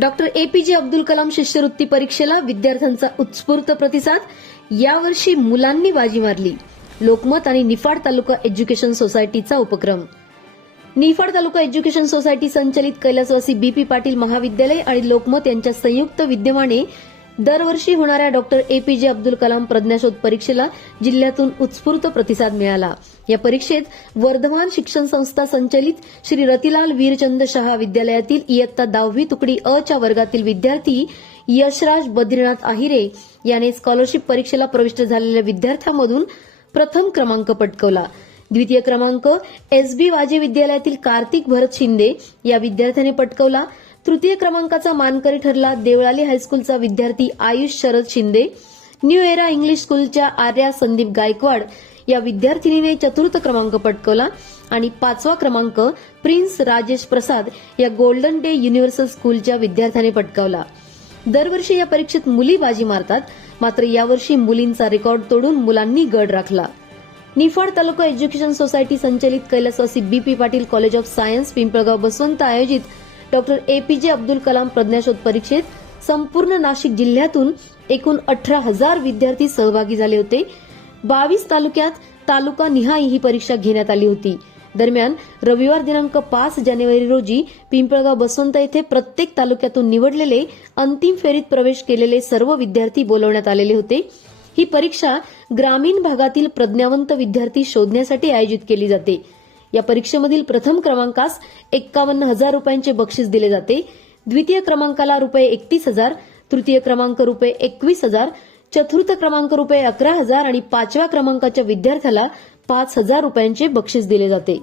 Doctor A P जे अब्दुल कलाम शिष्यवृत्ती परीक्षेला विद्यार्थ्यांचा उत्स्फूर्त प्रतिसाद. यावर्षी मुलांनी बाजी मारली. लोकमत आणि निफाड तालुका एज्युकेशन सोसायटीचा उपक्रम. निफाड तालुका एज्युकेशन सोसायटी संचलित कैलासवासी बीपी पाटील महाविद्यालय आणि लोकमत यांच्या संयुक्त विद्यमाने दरवर्षी होणाऱ्या डॉक्टर एपीजे अब्दुल कलाम प्रज्ञाशोध परीक्षेला जिल्ह्यातून उत्स्फूर्त प्रतिसाद मिळाला. या परीक्षेत वर्धमान शिक्षण संस्था संचलित श्री रतिलाल वीरचंद शहा विद्यालयातील इयत्ता दहावी तुकडी अ च्या वर्गातील विद्यार्थी यशराज बद्रीनाथ आहिरे याने स्कॉलरशिप परीक्षेला प्रविष्ट झालेल्या विद्यार्थ्यांमधून प्रथम क्रमांक पटकवला. द्वितीय क्रमांक एस बी वाजे विद्यालयातील कार्तिक भरत शिंदे या विद्यार्थ्याने पटकवला. तृतीय क्रमांकाचा मानकरी ठरला देवळाली हायस्कूलचा विद्यार्थी Ayush Sharad Shinde. New era English स्कूलच्या आर्या संदीप गायकवाड या विद्यार्थिनीने चतुर्थ क्रमांक पटकवला आणि पाचवा क्रमांक प्रिन्स राजेश प्रसाद या गोल्डन डे युनिव्हर्सल स्कूलच्या विद्यार्थ्याने पटकावला. दरवर्षी या परीक्षेत मुली बाजी मारतात मात्र यावर्षी मुलींचा रेकॉर्ड तोडून मुलांनी गड राखला. निफाड तालुका एज्युकेशन सोसायटी संचलित कैलासवासी BP Patil college of science Pimpalgaon Baswant आयोजित डॉक्टर एपीजे अब्दुल कलाम प्रज्ञाशोध परीक्षेत संपूर्ण नाशिक जिल्ह्यातून एकूण अठरा हजार विद्यार्थी सहभागी झाले होते. बावीस तालुक्यात तालुका निहाय ही परीक्षा घेण्यात आली होती. दरम्यान रविवार दिनांक पाच जानेवारी रोजी पिंपळगाव बसवंत येथे प्रत्येक तालुक्यातून निवडलेले अंतिम फेरीत प्रवेश केलेले सर्व विद्यार्थी बोलवण्यात आलेले होते. ही परीक्षा ग्रामीण भागातील प्रज्ञावंत विद्यार्थी शोधण्यासाठी आयोजित केली जाते. या परीक्षेमधील प्रथम क्रमांकास एक्कावन्न हजार रुपयांचे बक्षीस दिले जाते. द्वितीय क्रमांकाला रुपये एकतीस हजार तृतीय क्रमांक रुपये एकवीस हजार चतुर्थ क्रमांक रुपये अकरा हजार आणि पाचव्या क्रमांकाच्या विद्यार्थ्याला पाच हजार रुपयांचे बक्षीस दिले जाते.